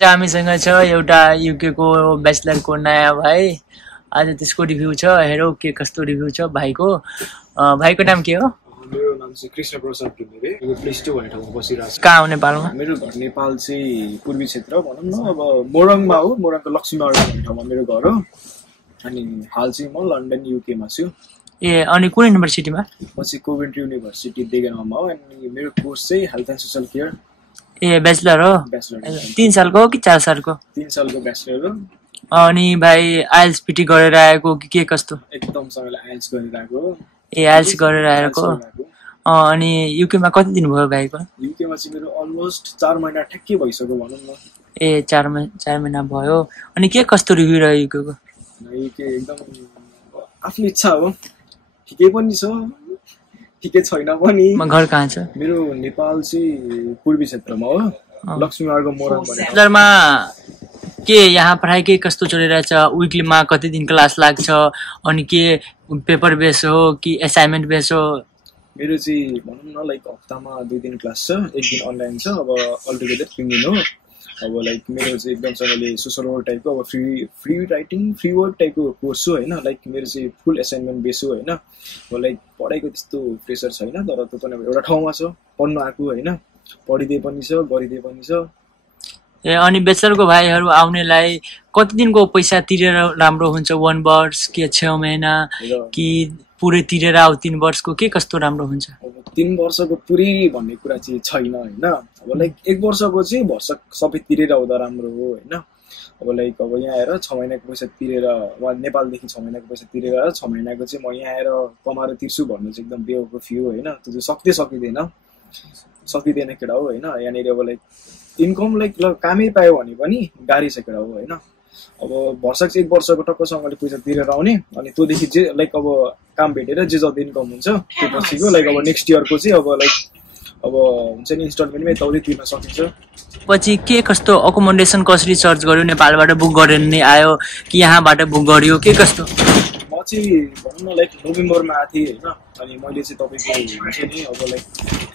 हामीसँग छ एउटा युके को ब्याचलर को नयाँ भाइ। आज त्यसको रिभ्यू छ, हेरौ के कस्तो रिभ्यू छ भाइको। भाइको नाम के हो? मेरो नाम चाहिँ कृष्ण प्रसाद घिमिरे। यो प्लेस 2 भन्ने ठाउँमा बसिरहेको छु। कहाँ हो नेपालमा? मेरो घर नेपाल चाहिँ पूर्वी क्षेत्र भनौँ न, अब मोरङमा हो। मोरङको लक्ष्मीनगर भन्ने ठाउँमा मेरो घर हो। अनि हाल चाहिँ म लन्डन युकेमा छु। अनि कुन युनिभर्सिटीमा? म चाहिँ कोभेन्ट्री युनिभर्सिटी डेगनमा हो। अनि मेरो कोर्स चाहिँ health and social care. Bachelor हो? ब्याचलर। 3 सालको हो कि 4 सालको? 3 सालको ब्याचलर हो। अनि भाइ आइएल्स पिटी गरेर आएको कि के कस्तो? एकदम सँगले आइएल्स गरेर आएको हो। आइएल्स गरेर आएको। अनि युकेमा कति दिन भयो भाइको? युकेमा चाहिँ मेरो अलमोस्ट 4 महिना ठ्याक्कै भइसक्यो भनौँ न। 4 महिना भयो। अनि के कस्तो रिभ्यू रह्यो युकेको? युके एकदम आफ्नो इच्छा हो, ठिकै पनि छ ठिकै छैन पनि। घर कहाँ छ? मेरो नेपाल चाहिँ पूर्वी क्षेत्रमा हो, लक्ष्मीनगरको मोरङ भन्ने ठाउँमा। के यहाँ पढाइ के कस्तो चलिरहेछ? विकलीमा कति दिन क्लास लाग्छ? अनि के पेपर बेस हो कि असाइनमेन्ट बेस हो? मेरो चाहिँ भनौँ न लाइक हप्तामा 2 दिन क्लास छ, 1 दिन अनलाइन छ। अब अलटुगेदर 3 दिन हो। अब लाइक मेरो चाहिँ एकदम सँगले सोसल वर्क टाइपको, अब फ्री राइटिङ फ्री वर्क टाइपको कोर्स हो होइन। लाइक मेरो चाहिँ फुल असाइनमेन्ट बेस हो होइन। अब लाइक पढाइको त्यस्तो प्रेसर छैन, तर त्यो पनि एउटा ठाउँमा छ, पढ्नु आएको होइन, पढिदिए पनि छ गरिदिए पनि छ। अनि ब्याचलरको भाइहरू आउनेलाई कति दिनको पैसा तिरेर राम्रो हुन्छ? 1 वर्ष कि 6 महिना कि पुरै तिरेर आऊ? 3 वर्षको के कस्तो राम्रो हुन्छ? 3 वर्षको पुरै भन्ने कुरा चाहिँ छैन होइन। अब लाइक 1 वर्षको चाहिँ वर्ष सबै तिरेर आउँदा राम्रो हो होइन। अब लाइक अब यहाँ आएर 6 महिनाको पैसा तिरेर, उहाँ नेपालदेखि 6 महिनाको पैसा तिरेर 6 महिनाको चाहिँ म यहाँ आएर कमाएर तिर्छु भन्नु चाहिँ एकदम बेवकुफ हो होइन। त्यो चाहिँ सकिँदैन केटा हो होइन। यहाँनिर अब लाइक इन्कम लाइक कामै पायो भने पनि गाह्रै छ केटा हो होइन। अब वर्षको चाहिँ 1 वर्षको टक्कसँगले पैसा तिरेर आउने, अनि त्योदेखि जे लाइक अब काम भेटेर जे जति इन्कम हुन्छ त्यो पछिको लाइक अब नेक्स्ट इयरको चाहिँ अब लाइक अब हुन्छ नि इन्स्टलमेन्टमै यताउति तिर्न सकिन्छ। पछि के कस्तो अकोमोडेसन कसरी सर्च गर्यो? नेपालबाट बुक गरेर नै आयो कि यहाँबाट बुक गरियो के कस्तो? म चाहिँ भनौँ न लाइक नोभेम्बरमा आएको थिएँ होइन। अनि मैले चाहिँ तपाईँको हुन्छ नि अब लाइक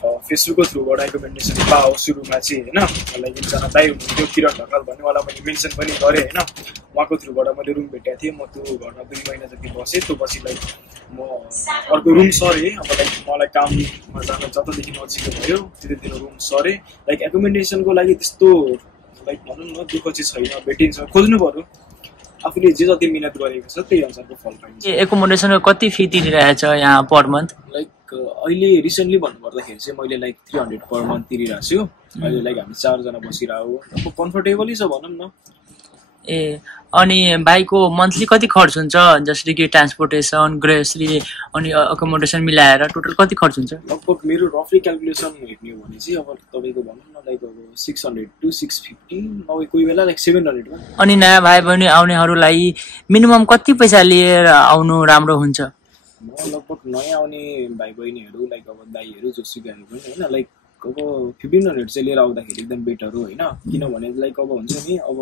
फेसबुकको थ्रुबाट रेकमेन्डेसन पाओ सुरुमा चाहिँ होइन। लाइक एकजना दाइ हुनुहुन्थ्यो किरण ढकाल भन्ने, उहाँलाई मैले मेन्सन पनि गरेँ होइन। उहाँको थ्रुबाट मैले रुम भेटेको थिएँ। म त्यो घरमा 2 महिना जति बसेँ। त्यो पछि लाइक म अर्को रुम सरेँ। अब लाइक मलाई काममा जान जतादेखि नजिकै भयो त्यतितिर रुम सरेँ। लाइक एकोमोडेसनको लागि त्यस्तो लाइक भनौँ न दुःख चाहिँ छैन, भेटिन्छ, खोज्नु पर्यो। आफूले जे जति मिहिनेत गरेको छ त्यही अनुसारको फल पाइन्छ। एकोमोडेसनको कति फी तिरिरहेछ यहाँ पर मन्थ? लाइक अहिले रिसेन्टली भन्नुपर्दाखेरि चाहिँ मैले लाइक 300 पर मन्थ तिरिरहेको छु। अहिले लाइक हामी 4 जना बसिरहेको, अब कम्फर्टेबलै छ भनौँ न। अनि भाइको मन्थली कति खर्च हुन्छ? जसरी कि ट्रान्सपोर्टेसन, ग्रोसरी अनि अकोमोडेसन मिलाएर टोटल कति खर्च हुन्छ? लगभग मेरो रफली क्यालकुलेसन हेर्ने हो भने चाहिँ अब तपाईँको भनौँ न लाइक अब 600 to 650, नभए कोही बेला लाइक 700 मा। अनि नयाँ भाइ बहिनी आउनेहरूलाई मिनिमम कति पैसा लिएर आउनु राम्रो हुन्छ? म लगभग नयाँ आउने भाइ बहिनीहरू लाइक अब दाईहरू जोसुकैहरू पनि होइन लाइक अब 1500 चाहिँ लिएर आउँदाखेरि एकदम बेटर हो होइन। किनभने लाइक अब हुन्छ नि अब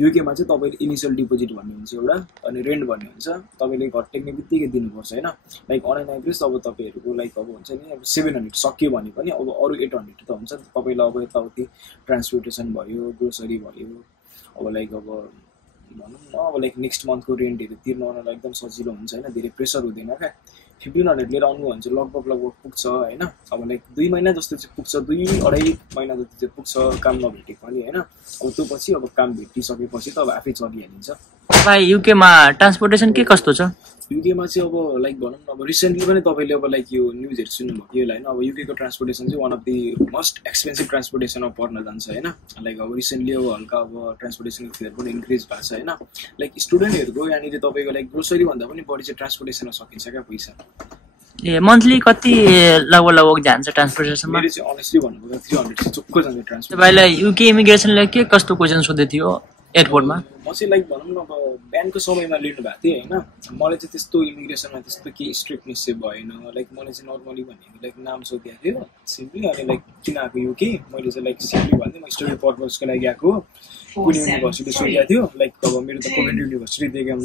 युकेमा चाहिँ तपाईँले इनिसियल डिपोजिट भन्ने हुन्छ एउटा, अनि रेन्ट भन्ने हुन्छ। तपाईँले घर टेक्ने बित्तिकै दिनुपर्छ होइन। लाइक अन एन एभरेज अब तपाईँहरूको लाइक अब हुन्छ नि अब 700 सक्यो भने पनि अब अरू 800 त हुन्छ। तपाईँलाई अब यताउति ट्रान्सपोर्टेसन भयो, ग्रोसरी भयो, अब लाइक अब भनौँ न अब लाइक नेक्स्ट मन्थको रेन्टहरू तिर्नलाई एकदम सजिलो हुन्छ होइन, धेरै प्रेसर हुँदैन क्या। 1500 लिएर आउनु भने चाहिँ लगभग पुग्छ होइन। अब लाइक 2 महिना जस्तो चाहिँ पुग्छ, 2-2.5 महिना जति चाहिँ पुग्छ काम नभेटेको पनि होइन। अब त्यो पछि अब काम भेटिसकेपछि त अब आफै चलिहालिन्छ। भाइ युकेमा ट्रान्सपोर्टेसन के कस्तो छ? युकेमा चाहिँ अब लाइक भनौँ न अब रिसेन्टली पनि तपाईँले अब लाइक यो न्युजहरू सुन्नुभयो यो होइन। अब युकेको ट्रान्सपोर्टेसन चाहिँ one of the most expensive ट्रान्सपोर्टेसनमा पर्न जान्छ होइन। लाइक अब रिसेन्टली अब हल्का अब ट्रान्सपोर्टेसनको फेयर पनि इन्क्रिज भएको छ होइन। लाइक स्टुडेन्टहरूको यहाँनिर तपाईँको लाइक ग्रोसरी भन्दा पनि बढी चाहिँ ट्रान्सपोर्टेसनमा सकिन्छ क्या पैसा। मन्थली कति लगभग जान्छ ट्रान्सपोर्टेसनमा? मेरो चाहिँ अनेस्टली भन्नुपर्दा 300 चाहिँ चोक्को जान्छ ट्रान्सपोर्ट। तपाईँलाई युके इमिग्रेसनले के कस्तो क्वेसन सोध्दै थियो एयरपोर्टमा? म चाहिँ लाइक भनौँ न अब बिहानको समयमा लिनु भएको थिएँ होइन मलाई चाहिँ त्यस्तो इमिग्रेसनमा त्यस्तो केही स्ट्रिक्टनेस चाहिँ भएन लाइक मलाई चाहिँ नर्मली भनेको लाइक नाम सोधेको थियो सिम्पली अनि लाइक किन आएको यो कि मैले चाहिँ लाइक सिम्पली भन्दै म स्टडी पर्पजको लागि आएको कुन युनिभर्सिटी सोधेको थियो लाइक अब मेरो त कोभिड युनिभर्सिटी दिएको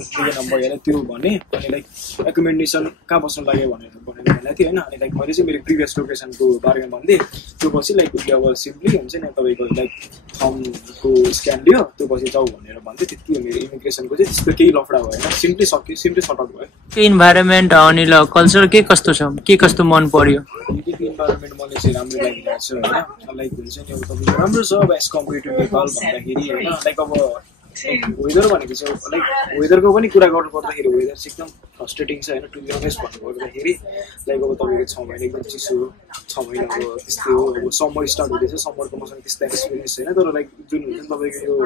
भइहाल्यो त्यो भने अनि लाइक रेकमेन्डेसन कहाँ बस्नु लाग्यो भनेको थियो होइन अनि लाइक मैले चाहिँ मेरो प्रिभियस लोकेसनको बारेमा भन्दै त्यो पछि लाइक अब सिम्पली हुन्छ नि तपाईँको लाइक थम्बको स्क्यान लियो त्यो पछि जाऊ भनेर भन्दै त्यति हो मेरो इमिग्रेसनको चाहिँ त्यस्तो केही लफडा भएन सिम्पली सक्यो सिम्पली सर्ट आउट भयो त्यो इन्भाइरोमेन्ट अनि ल कल्चर के कस्तो छ के कस्तो मन पर्यो युकेको इन्भाइरोमेन्ट मलाई चाहिँ राम्रो लागिरहेको छ होइन लाइक हुन्छ नि अब तपाईँको राम्रो छ अब एज कम्पेयर टु नेपाल भन्दाखेरि होइन लाइक अब वेदर भनेको चाहिँ लाइक वेदरको पनि कुरा गर्नु पर्दाखेरि वेदर चाहिँ एकदम फ्रस्ट्रेटिङ छ होइन टु बी अनेस्ट भन्नु पर्दाखेरि लाइक अब तपाईँको 6 महिना एकदम चिसो 6 महिना अब त्यस्तै हो अब समर स्टार्ट हुँदैछ समरको मसँग त्यस्तो एक्सपिरियन्स छैन तर लाइक जुन हुन्छ नि तपाईँको यो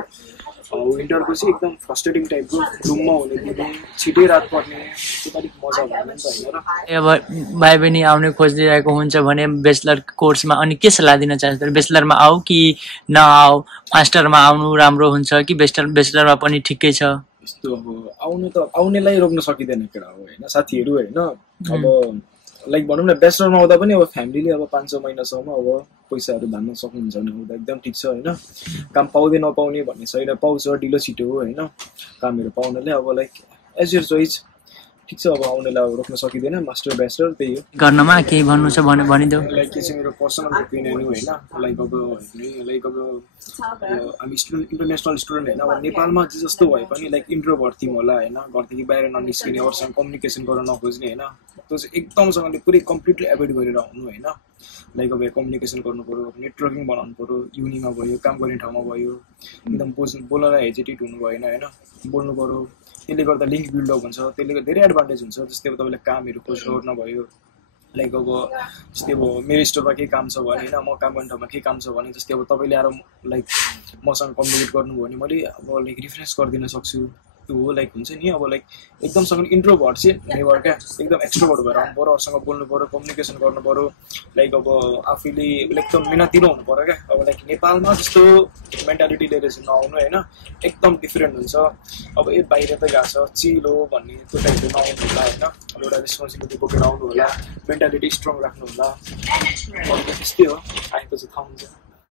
विन्टरको चाहिँ एकदम फ्रस्ट्रेटिङ टाइपको रुममा हुने दिने छिटै रात पर्ने त्यो अलिक मजा भएन नि त होइन र अब भाइ बहिनी आउने खोजिरहेको हुन्छ भने बेचलर कोर्समा अनि के सल्लाह दिन चाहन्छ बेचलरमा आऊ कि नआऊ मास्टरमा आउनु राम्रो हुन्छ कि बेचलरमा पनि ठिकै छ यस्तो अब आउनु त आउनेलाई रोक्न सकिँदैन केटा हो होइन साथीहरू होइन अब लाइक भनौँ न बेचलरमा आउँदा पनि अब फ्यामिलीले अब 5-6 महिनासम्म अब पैसाहरू धान्न सक्नुहुन्छ भने आउँदा एकदम ठिक छ होइन काम पाउँदै नपाउने भन्ने छैन पाउँछ ढिलो छिटो हो होइन कामहरू पाउनले अब लाइक एज यर चोइस ठिक छ अब आउनेलाई अब रोक्न सकिँदैन मास्टर ब्याचलर त्यही हो गर्नमा केही भन्नु छ भने भनिदेऊ लाइक के चाहिँ मेरो पर्सनल ओपिनियन हो होइन लाइक अब हामी स्टुडेन्ट इन्टरनेसनल स्टुडेन्ट होइन अब नेपालमा चाहिँ जस्तो भए पनि लाइक इन्ट्रोभर्ट थियौँ होला होइन घरदेखि बाहिर ननिस्किने अरूसँग कम्युनिकेसन गर्न नखोज्ने होइन त्यो चाहिँ एकदमसँगले पुरै कम्प्लिटली एभोइड गरेर आउनु होइन लाइक अब कम्युनिकेसन गर्नु पऱ्यो नेटवर्किङ बनाउनु पऱ्यो युनिमा भयो काम गर्ने ठाउँमा भयो एकदम बोल्नलाई हेजिटेट हुनु भएन होइन बोल्नु पऱ्यो त्यसले गर्दा लिङ्क बिल्डअप हुन्छ त्यसले गर्दा धेरै एडभान्टेज हुन्छ जस्तै अब तपाईँले कामहरू खोज्नु गर्न भयो लाइक अब जस्तै अब मेरो स्टोरमा केही काम छ भने होइन म काम गर्ने ठाउँमा केही काम छ भने जस्तै अब तपाईँले आएर लाइक मसँग कम्युनिकेट गर्नुभयो भने मैले अब लाइक रिफरेन्स गरिदिन सक्छु त्यो हो लाइक हुन्छ नि अब लाइक एकदमसँग इन्ट्रोभर्ट चाहिँ नेभर क्या एकदम एक्सट्रोभर्ट भएर आउनु पऱ्यो अरूसँग बोल्नु पऱ्यो कम्युनिकेसन गर्नु पऱ्यो लाइक अब आफैले एकदम मिहिनेतिलो हुनु पऱ्यो क्या अब लाइक नेपालमा जस्तो मेन्टालिटी लिएर चाहिँ नआउनु होइन एकदम डिफ्रेन्ट हुन्छ अब बाहिर त गएको छ चिल हो भन्ने त्यो टाइपले नआउनु होला होइन अब एउटा रेस्पोन्सिबिलिटी बोकेर आउनु होला मेन्टालिटी स्ट्रङ राख्नु होला त्यस्तै हो आएपछि थाहा हुन्छ